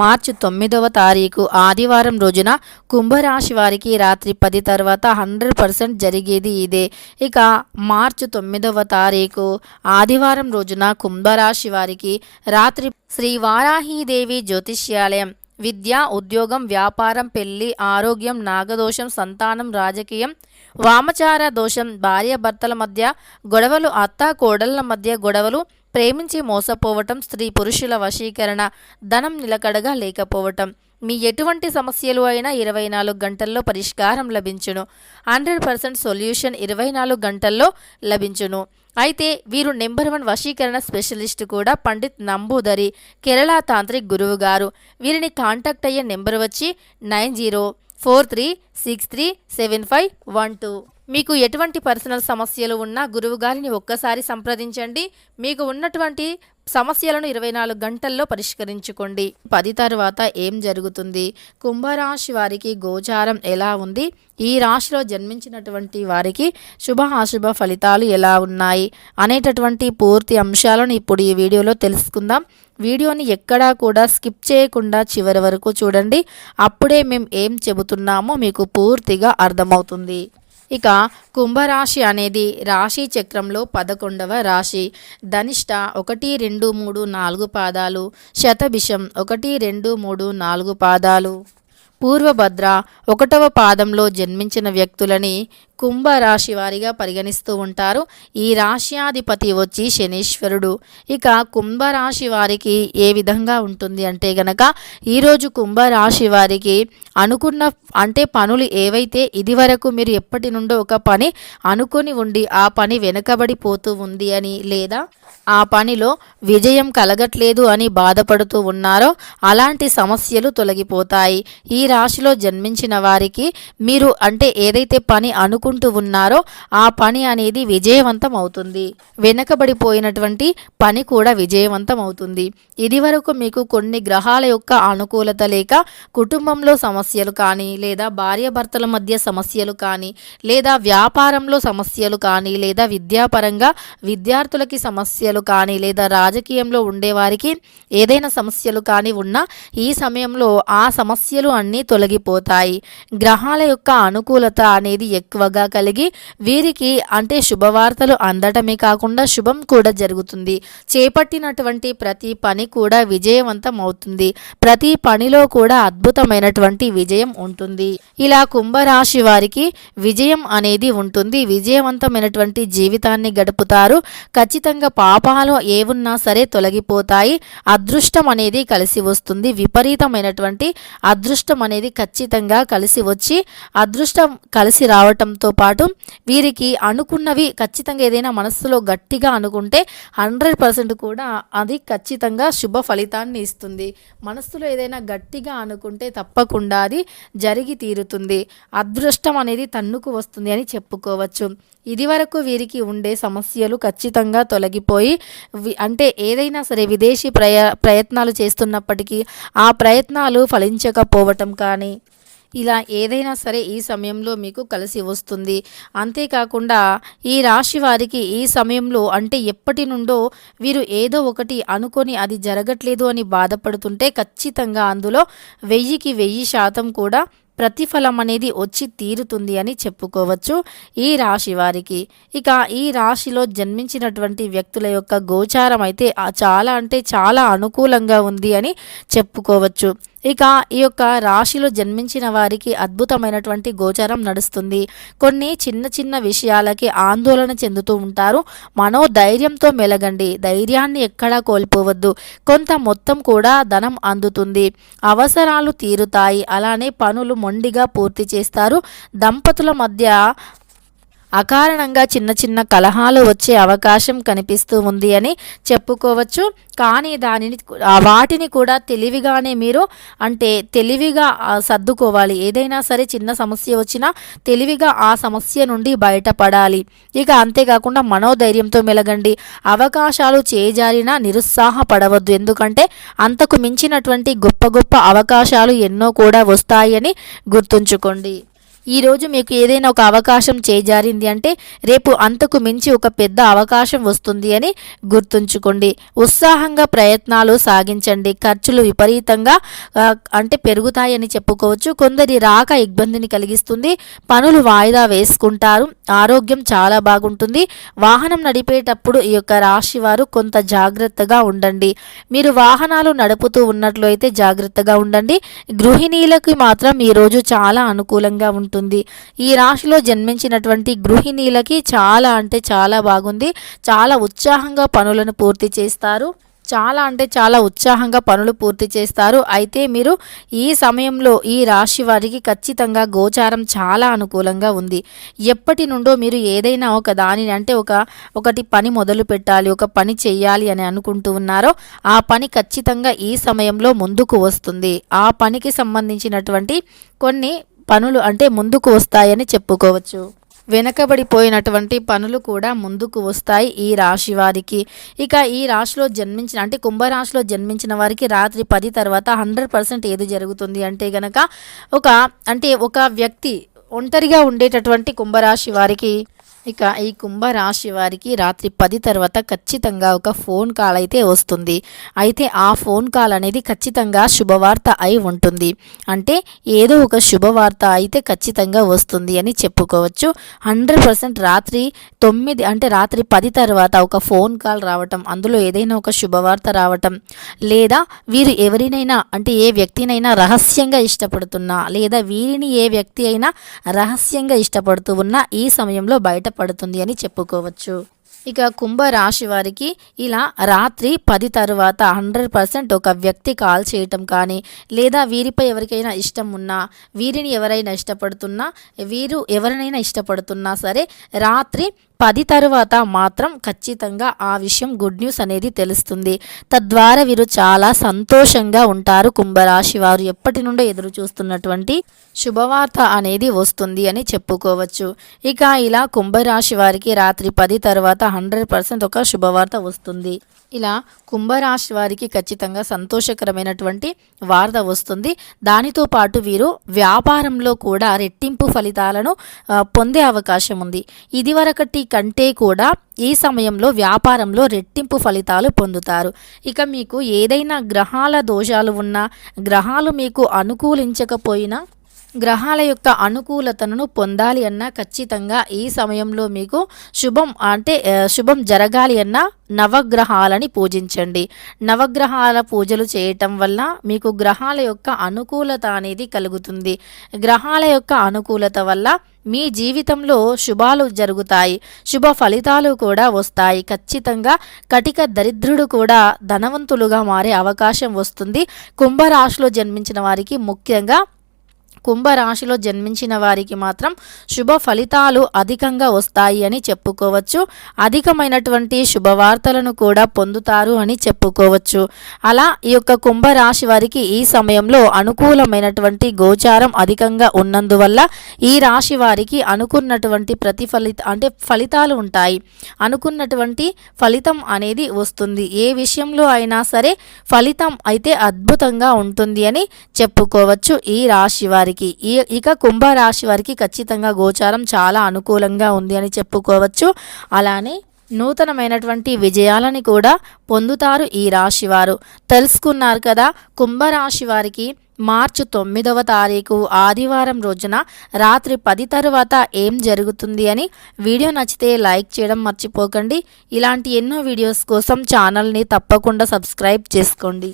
మార్చి 9వ తారీఖు ఆదివారం రోజున కుంభరాశి వారికి రాత్రి 10 తర్వాత 100% జరిగేది ఇదే. ఇక మార్చి 9వ తారీఖు ఆదివారం రోజున కుంభరాశి వారికి రాత్రి శ్రీ వారాహీదేవి జ్యోతిష్యాలయం విద్య, ఉద్యోగం, వ్యాపారం, పెళ్లి, ఆరోగ్యం, నాగదోషం, సంతానం, రాజకీయం, వామచార దోషం, భార్యాభర్తల మధ్య గొడవలు, అత్త కోడళ్ల మధ్య గొడవలు, ప్రేమించి మోసపోవటం, స్త్రీ పురుషుల వశీకరణ, ధనం నిలకడగా లేకపోవటం, మీ ఎటువంటి సమస్యలు అయినా 24 గంటల్లో పరిష్కారం లభించును. 100% సొల్యూషన్ 24 గంటల్లో లభించును. అయితే వీరు నెంబర్ 1 వశీకరణ స్పెషలిస్ట్ కూడా పండిత్ నంబూదరి, కేరళ తాంత్రిక్ గురువు గారు. వీరిని కాంటాక్ట్ అయ్యే నెంబర్ వచ్చి 9043637512. మీకు ఎటువంటి పర్సనల్ సమస్యలు ఉన్నా గురువు గారిని ఒక్కసారి సంప్రదించండి. మీకు ఉన్నటువంటి సమస్యలను 24 గంటల్లో పరిష్కరించుకోండి. 10 తర్వాత ఏం జరుగుతుంది, కుంభరాశి వారికి గోచారం ఎలా ఉంది, ఈ రాశిలో జన్మించినటువంటి వారికి శుభ అశుభ ఫలితాలు ఎలా ఉన్నాయి అనేటటువంటి పూర్తి అంశాలను ఇప్పుడు ఈ వీడియోలో తెలుసుకుందాం. వీడియోని ఎక్కడా కూడా స్కిప్ చేయకుండా చివరి వరకు చూడండి. అప్పుడే మేము ఏం చెబుతున్నామో మీకు పూర్తిగా అర్థమవుతుంది. ఇక కుంభరాశి అనేది రాశి చక్రంలో 11వ రాశి. ధనిష్ట 1, 2, 3, 4 పాదాలు, శతభిషం 1, 2, 3, 4 పాదాలు, పూర్వభద్ర 1వ పాదంలో జన్మించిన వ్యక్తులని కుంభరాశి వారిగా పరిగణిస్తూ ఉంటారు. ఈ రాశ్యాధిపతి వచ్చి శనీశ్వరుడు. ఇక కుంభరాశి వారికి ఏ విధంగా ఉంటుంది అంటే గనక ఈరోజు కుంభరాశి వారికి అనుకున్న పనులు ఏవైతే ఇదివరకు మీరు ఎప్పటి నుండో ఒక పని అనుకొని ఉండి ఆ పని వెనుకబడిపోతూ ఉంది అని, లేదా ఆ పనిలో విజయం కలగట్లేదు అని బాధపడుతూ ఉన్నారో అలాంటి సమస్యలు తొలగిపోతాయి. ఈ రాశిలో జన్మించిన వారికి మీరు ఏదైతే పని అనుకుంటూ ఉన్నారో ఆ పని అనేది విజయవంతం అవుతుంది. వెనకబడిపోయినటువంటి పని కూడా విజయవంతం అవుతుంది. ఇదివరకు మీకు కొన్ని గ్రహాల యొక్క అనుకూలత లేక కుటుంబంలో సమస్యలు కానీ, లేదా భార్యాభర్తల మధ్య సమస్యలు కానీ, లేదా వ్యాపారంలో సమస్యలు కానీ, లేదా విద్యాపరంగా విద్యార్థులకి సమస్యలు కానీ, లేదా రాజకీయంలో ఉండేవారికి ఏదైనా సమస్యలు కానీ ఉన్నా ఈ సమయంలో ఆ సమస్యలు అన్నీ తొలగిపోతాయి. గ్రహాల యొక్క అనుకూలత అనేది ఎక్కువగా కలిగి వీరికి శుభవార్తలు అందటమే కాకుండా శుభం కూడా జరుగుతుంది. చేపట్టినటువంటి ప్రతి పని కూడా విజయవంతం అవుతుంది. ప్రతి పనిలో కూడా అద్భుతమైనటువంటి విజయం ఉంటుంది. ఇలా కుంభరాశి వారికి విజయం అనేది ఉంటుంది. విజయవంతమైనటువంటి జీవితాన్ని గడుపుతారు. ఖచ్చితంగా పాపాలు ఏవున్నా సరే తొలగిపోతాయి. అదృష్టం అనేది కలిసి వస్తుంది. విపరీతమైనటువంటి అదృష్టం అనేది ఖచ్చితంగా కలిసి వచ్చి అదృష్టం కలిసి రావటంతో పాటు వీరికి అనుకున్నవి ఖచ్చితంగా ఏదైనా మనస్సులో గట్టిగా అనుకుంటే 100% కూడా అది ఖచ్చితంగా శుభ ఫలితాన్ని ఇస్తుంది. మనస్సులో ఏదైనా గట్టిగా అనుకుంటే తప్పకుండా అది జరిగి తీరుతుంది. అదృష్టం అనేది తన్నుకు వస్తుంది అని చెప్పుకోవచ్చు. ఇదివరకు వీరికి ఉండే సమస్యలు ఖచ్చితంగా తొలగిపోయి ఏదైనా సరే విదేశీ ప్రయత్నాలు చేస్తున్నప్పటికీ ఆ ప్రయత్నాలు ఫలించకపోవటం కానీ, ఇలా ఏదైనా సరే ఈ సమయంలో మీకు కలిసి వస్తుంది. అంతేకాకుండా ఈ రాశి వారికి ఈ సమయంలో ఎప్పటి నుండో వీరు ఏదో ఒకటి అనుకొని అది జరగట్లేదు అని బాధపడుతుంటే ఖచ్చితంగా అందులో 1000కి 1000% కూడా ప్రతిఫలం అనేది వచ్చి తీరుతుంది అని చెప్పుకోవచ్చు ఈ రాశి వారికి. ఇక ఈ రాశిలో జన్మించినటువంటి వ్యక్తుల యొక్క గోచారం అయితే చాలా అనుకూలంగా ఉంది అని చెప్పుకోవచ్చు. ఇక ఈ యొక్క రాశిలో జన్మించిన వారికి అద్భుతమైనటువంటి గోచారం నడుస్తుంది. కొన్ని చిన్న చిన్న విషయాలకి ఆందోళన చెందుతూ ఉంటారు. మనోధైర్యంతో మెలగండి. ధైర్యాన్ని ఎక్కడా కోల్పోవద్దు. కొంత మొత్తం కూడా ధనం అందుతుంది. అవసరాలు తీరుతాయి. అలానే పనులు మొండిగా పూర్తి చేస్తారు. దంపతుల మధ్య అకారణంగా చిన్న చిన్న కలహాలు వచ్చే అవకాశం కనిపిస్తూ ఉంది అని చెప్పుకోవచ్చు. కానీ వాటిని కూడా తెలివిగానే మీరు తెలివిగా సర్దుకోవాలి. ఏదైనా సరే చిన్న సమస్య వచ్చినా తెలివిగా ఆ సమస్య నుండి బయటపడాలి. ఇక అంతేకాకుండా మనోధైర్యంతో మెలగండి. అవకాశాలు చేజారినా నిరుత్సాహపడవద్దు. ఎందుకంటే అంతకు మించినటువంటి గొప్ప గొప్ప అవకాశాలు ఎన్నో కూడా వస్తాయని గుర్తుంచుకోండి. ఈరోజు మీకు ఏదైనా ఒక అవకాశం చేజారింది అంటే రేపు అంతకు మించి ఒక పెద్ద అవకాశం వస్తుంది అని గుర్తుంచుకోండి. ఉత్సాహంగా ప్రయత్నాలు సాగించండి. ఖర్చులు విపరీతంగా అంటే పెరుగుతాయని చెప్పుకోవచ్చు. కొందరి రాక ఇబ్బందిని కలిగిస్తుంది. పనులు వాయిదా వేసుకుంటారు. ఆరోగ్యం చాలా బాగుంటుంది. వాహనం నడిపేటప్పుడు ఈ యొక్క రాశి వారు కొంత జాగ్రత్తగా ఉండండి. మీరు వాహనాలు నడుపుతూ ఉన్నట్లు అయితే జాగ్రత్తగా ఉండండి. గృహిణీలకి మాత్రం ఈరోజు చాలా అనుకూలంగా ఉంటుంది. ఈ రాశిలో జన్మించినటువంటి గృహిణీలకి చాలా అంటే చాలా బాగుంది. చాలా ఉత్సాహంగా పనులను పూర్తి చేస్తారు. చాలా ఉత్సాహంగా పనులు పూర్తి చేస్తారు. అయితే మీరు ఈ సమయంలో ఈ రాశి వారికి ఖచ్చితంగా గోచారం చాలా అనుకూలంగా ఉంది. ఎప్పటి నుండో మీరు ఏదైనా ఒక దానిని అంటే ఒకటి పని మొదలు పెట్టాలి, ఒక పని చెయ్యాలి అని అనుకుంటూ ఉన్నారో ఆ పని ఖచ్చితంగా ఈ సమయంలో ముందుకు వస్తుంది. ఆ పనికి సంబంధించినటువంటి కొన్ని పనులు అంటే ముందుకు వస్తాయని చెప్పుకోవచ్చు. వెనకబడిపోయినటువంటి పనులు కూడా ముందుకు వస్తాయి ఈ రాశి వారికి. ఇక ఈ రాశిలో జన్మించిన అంటే కుంభరాశిలో జన్మించిన వారికి రాత్రి 10 తర్వాత 100% ఏది జరుగుతుంది అంటే గనక ఒక వ్యక్తి ఒంటరిగా ఉండేటటువంటి కుంభరాశి వారికి ఇక ఈ కుంభరాశి వారికి రాత్రి 10 తర్వాత ఖచ్చితంగా ఒక ఫోన్ కాల్ అయితే వస్తుంది. అయితే ఆ ఫోన్ కాల్ అనేది ఖచ్చితంగా శుభవార్త అయి ఉంటుంది. అంటే ఏదో ఒక శుభవార్త అయితే ఖచ్చితంగా వస్తుంది అని చెప్పుకోవచ్చు. 100% రాత్రి 9 అంటే రాత్రి 10 తర్వాత ఒక ఫోన్ కాల్ రావటం, అందులో ఏదైనా ఒక శుభవార్త రావటం, లేదా వీరు ఎవరినైనా అంటే ఏ వ్యక్తినైనా రహస్యంగా ఇష్టపడుతున్నా లేదా వీరిని ఏ వ్యక్తి అయినా రహస్యంగా ఇష్టపడుతూ ఉన్నా ఈ సమయంలో పడుతుంది అని చెప్పుకోవచ్చు. ఇక కుంభరాశి వారికి ఇలా రాత్రి 10 తరువాత 100% ఒక వ్యక్తి కాల్ చేయటం కానీ లేదా వీరిపై ఎవరికైనా ఇష్టం ఉన్నా వీరిని ఎవరైనా ఇష్టపడుతున్నా వీరు ఎవరినైనా ఇష్టపడుతున్నా సరే రాత్రి 10 తరువాత మాత్రం ఖచ్చితంగా ఆ విషయం గుడ్ న్యూస్ అనేది తెలుస్తుంది. తద్వారా వీరు చాలా సంతోషంగా ఉంటారు. కుంభరాశి వారు ఎప్పటి నుండో ఎదురు చూస్తున్నటువంటి శుభవార్త అనేది వస్తుంది అని చెప్పుకోవచ్చు. ఇక ఇలా కుంభరాశి వారికి రాత్రి 10 తర్వాత 100% ఒక శుభవార్త వస్తుంది. ఇలా కుంభరాశి వారికి ఖచ్చితంగా సంతోషకరమైనటువంటి వార్త వస్తుంది. దానితో పాటు వీరు వ్యాపారంలో కూడా రెట్టింపు ఫలితాలను పొందే అవకాశం ఉంది. ఇదివరకటి కంటే కూడా ఈ సమయంలో వ్యాపారంలో రెట్టింపు ఫలితాలు పొందుతారు. ఇక మీకు ఏదైనా గ్రహాల దోషాలు ఉన్నా, గ్రహాలు మీకు అనుకూలించకపోయినా, గ్రహాల యొక్క అనుకూలతను పొందాలి అన్నా ఖచ్చితంగా ఈ సమయంలో మీకు శుభం జరగాలి అన్నా నవగ్రహాలని పూజించండి. నవగ్రహాల పూజలు చేయటం వల్ల మీకు గ్రహాల యొక్క అనుకూలత అనేది కలుగుతుంది. గ్రహాల యొక్క అనుకూలత వల్ల మీ జీవితంలో శుభాలు జరుగుతాయి, శుభ ఫలితాలు కూడా వస్తాయి. ఖచ్చితంగా కటిక దరిద్రుడు కూడా ధనవంతులుగా మారే అవకాశం వస్తుంది. కుంభరాశిలో జన్మించిన వారికి ముఖ్యంగా కుంభరాశిలో జన్మించిన వారికి మాత్రం శుభ ఫలితాలు అధికంగా వస్తాయి అని చెప్పుకోవచ్చు. అధికమైనటువంటి శుభవార్తలను కూడా పొందుతారు అని చెప్పుకోవచ్చు. అలా ఈ యొక్క కుంభరాశి వారికి ఈ సమయంలో అనుకూలమైనటువంటి గోచారం అధికంగా ఉన్నందువల్ల ఈ రాశి వారికి అనుకున్నటువంటి ఫలితాలు ఉంటాయి. అనుకున్నటువంటి ఫలితం అనేది వస్తుంది. ఏ విషయంలో అయినా సరే ఫలితం అయితే అద్భుతంగా ఉంటుంది అని చెప్పుకోవచ్చు ఈ రాశి వారికి. ఇక కుంభరాశి వారికి ఖచ్చితంగా గోచారం చాలా అనుకూలంగా ఉంది అని చెప్పుకోవచ్చు. అలానే నూతనమైనటువంటి విజయాలని కూడా పొందుతారు ఈ రాశివారు. తెలుసుకున్నారు కదా, కుంభరాశి వారికి మార్చి 9వ తారీఖు ఆదివారం రోజున రాత్రి 10 తరువాత ఏం జరుగుతుంది అని. వీడియో నచ్చితే లైక్ చేయడం మర్చిపోకండి. ఇలాంటి ఎన్నో వీడియోస్ కోసం ఛానల్ని తప్పకుండా సబ్స్క్రైబ్ చేసుకోండి.